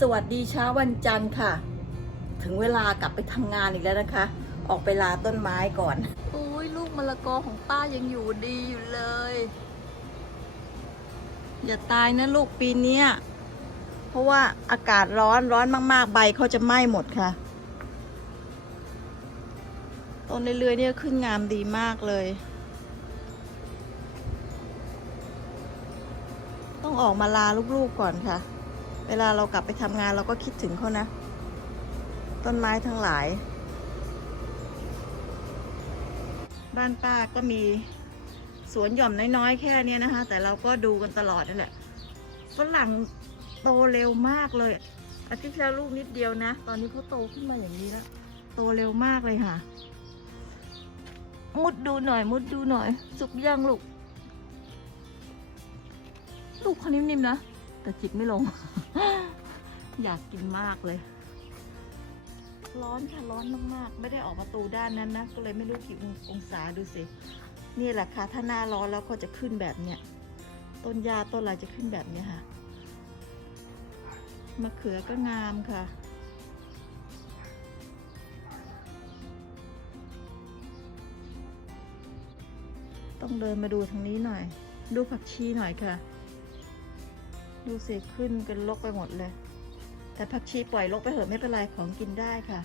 สวัสดีเช้าวันจันทร์ค่ะ ถึงเวลากลับไปทำงานอีกแล้วนะคะ ออกไปลาต้นไม้ก่อนโอ้ยลูกมะละกอของป้ายังอยู่ดีอยู่เลย อย่าตายนะลูกปีเนี้ยเพราะว่าอากาศร้อนร้อนมากๆ ใบเขาจะไหม้หมดค่ะ ต้นเรื่อยๆเนี่ยขึ้นงามดีมากเลย ต้องออกมาลาลูกๆก่อนค่ะ เวลาเรากลับไปทำงานเราก็คิดถึงเขานะ ต้นไม้ทั้งหลาย บ้านป้าก็มีสวนหย่อมน้อยๆ แค่เนี้ยนะคะ แต่เราก็ดูกันตลอดนั่นแหละฝรั่งโตเร็วมากเลย อาทิตย์แล้วลูกนิดเดียวนะ ตอนนี้เขาโตขึ้นมาอย่างนี้แล้วโตเร็วมากเลยค่ะ มุดดูหน่อย มุดดูหน่อย สุกยังลูก ลูกเขานิ่มๆนะ แต่จิบไม่ลง อยากกินมากเลย ร้อนค่ะร้อนมากๆ ไม่ได้ออกประตูด้านนั้นนะ ก็เลยไม่รู้กี่องศาดูสิ นี่แหละค่ะ ถ้าหน้าร้อนแล้วก็จะขึ้นแบบเนี้ย ต้นยาต้นอะไรจะขึ้นแบบเนี้ยค่ะ มะเขือก็งามค่ะต้องเดินมาดูทางนี้หน่อย ดูผักชีหน่อยค่ะ ดูสิขึ้นกันลกไปหมดเลย แต่ผักชีปล่อยลกไปเถอะไม่เป็นไรของกินได้ค่ะ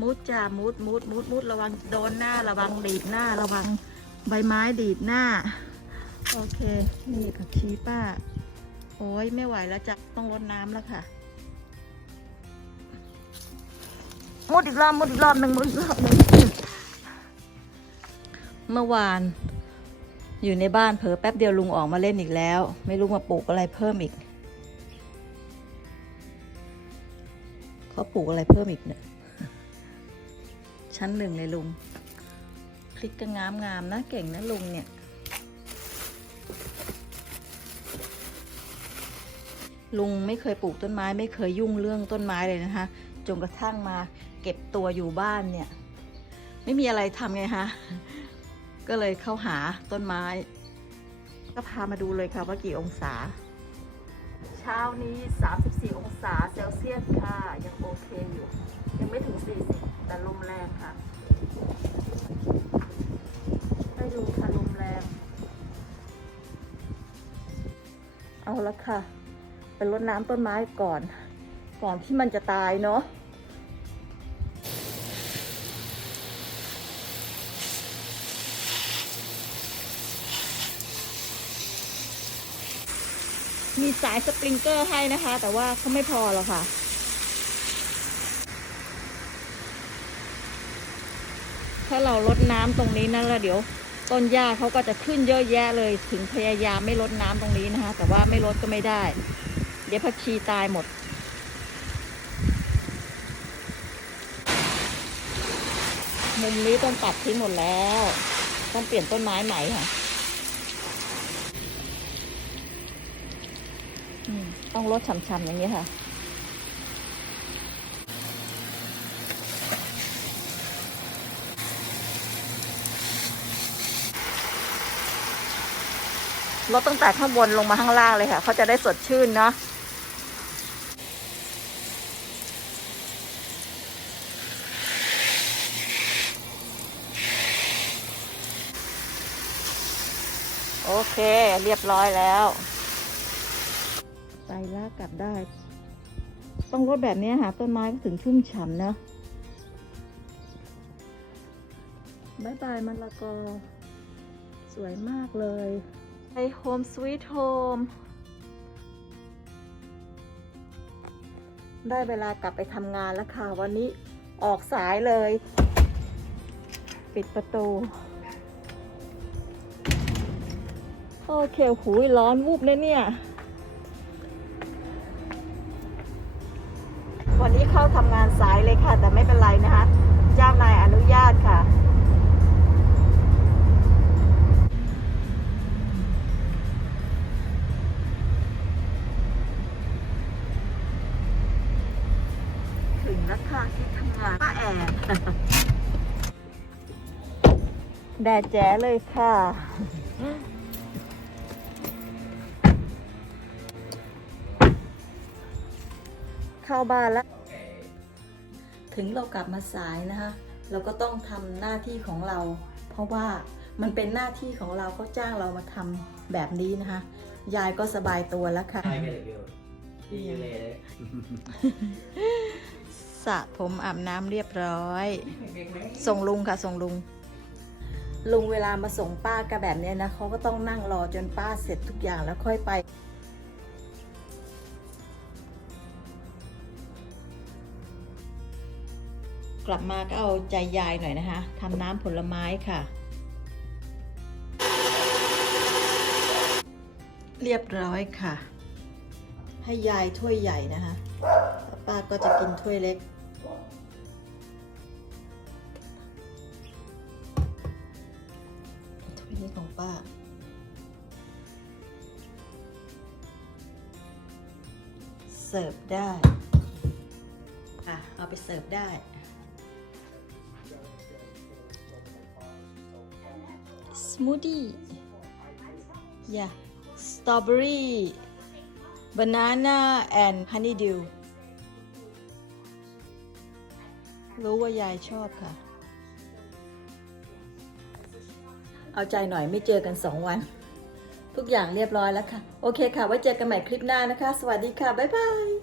มุดจ้ามุดมุดมุดมุดระวังโดนหน้าระวังดีดหน้าระวังใบไม้ดีดหน้า โอเค นี่ผักชีป้า โอ้ยไม่ไหวแล้วจ้ะต้องรดน้ำแล้วค่ะ มุดอีกรอบมุดอีกรอบหนึ่งมุดอีกรอบหนึ่งเมื่อวาน อยู่ในบ้านเผลอแป๊บเดียวลุงออกมาเล่นอีกแล้ว ไม่รู้มาปลูกอะไรเพิ่มอีกเขาปลูกอะไรเพิ่มอีกเนี่ยชั้นหนึ่งเลยลุงคลิกก็งามงามนะเก่งนะลุงเนี่ยลุงไม่เคยปลูกต้นไม้ไม่เคยยุ่งเรื่องต้นไม้เลยนะคะจนกระทั่งมาเก็บตัวอยู่บ้านเนี่ย ไม่มีอะไรทำไงคะ ก็เลยเข้าหาต้นไม้ ก็พามาดูเลยค่ะว่ากี่องศา เช้านี้ 34 องศาเซลเซียสค่ะ ยังโอเคอยู่ ยังไม่ถึง 40 แต่ลมแรงค่ะให้ดูค่ะลมแรง เอาละค่ะ เป็นรดน้ำต้นไม้ก่อน ก่อนที่มันจะตายเนาะ มีสายสปริงเกอร์ให้นะคะ แต่ว่าเขาไม่พอหรอกค่ะ ถ้าเราลดน้ำตรงนี้นั่นแล้วเดี๋ยวต้นหญ้าเขาก็จะขึ้นเยอะแยะเลย ถึงพยายามไม่ลดน้ำตรงนี้นะคะ แต่ว่าไม่ลดก็ไม่ได้ เดี๋ยวผักชีตายหมดมุมนี้ต้องตัดทิ้งหมดแล้ว ต้องเปลี่ยนต้นไม้ใหม่ค่ะ อืม ต้องลดฉ่ำๆอย่างนี้ค่ะลดตั้งแต่ข้างบนลงมาข้างล่างเลยค่ะเขาจะได้สดชื่นเนาะโอเค เรียบร้อยแล้ว กกลับได้ ต้องรดแบบนี้ค่ะต้นไม้ก็ถึงชุ่มฉ่ำนะบายบายมันละกอ สวยมากเลยไปโฮมสวีทโฮมได้เวลากลับไปทำงานแล้วค่ะ วันนี้ออกสายเลย ปิดประตู โอเคหูยร้อนวูบเลยเนี่ย วันนี้เข้าทำงานสายเลยค่ะ แต่ไม่เป็นไรนะคะ เจ้านายอนุญาตค่ะ ถึงแล้วค่ะที่ทำงานป้าแอนแดดแจ๋เลยค่ะ เข้าบ้านแล้ว ถึงเรากลับมาสายนะคะ เราก็ต้องทำหน้าที่ของเรา เพราะว่ามันเป็นหน้าที่ของเราเขาจ้างเรามาทำแบบนี้นะคะ ยายก็สบายตัวแล้วค่ะ Hai cái review. Đi như này đấy. สระผมอาบน้ำเรียบร้อย ส่งลุงค่ะ ส่งลุง ลุงเวลามาส่งป้าก็แบบเนี้ยนะเขาก็ต้องนั่งรอจนป้าเสร็จทุกอย่างแล้วค่อยไป กลับมาก็เอาใจยายหน่อยนะคะทำน้ำผลไม้ค่ะ เรียบร้อยค่ะ ให้ยายถ้วยใหญ่นะคะป้าก็จะกินถ้วยเล็ก ถ้วยนี้ของป้าเสิร์ฟได้อะ เอาไปเสิร์ฟได้ สมูทตี้ yeah strawberry banana and honeydew รู้ว่ายายชอบค่ะ เอาใจหน่อยไม่เจอกัน2วัน ทุกอย่างเรียบร้อยแล้วค่ะ โอเคค่ะ ไว้เจอกันใหม่คลิปหน้านะคะ สวัสดีค่ะ บ๊ายบาย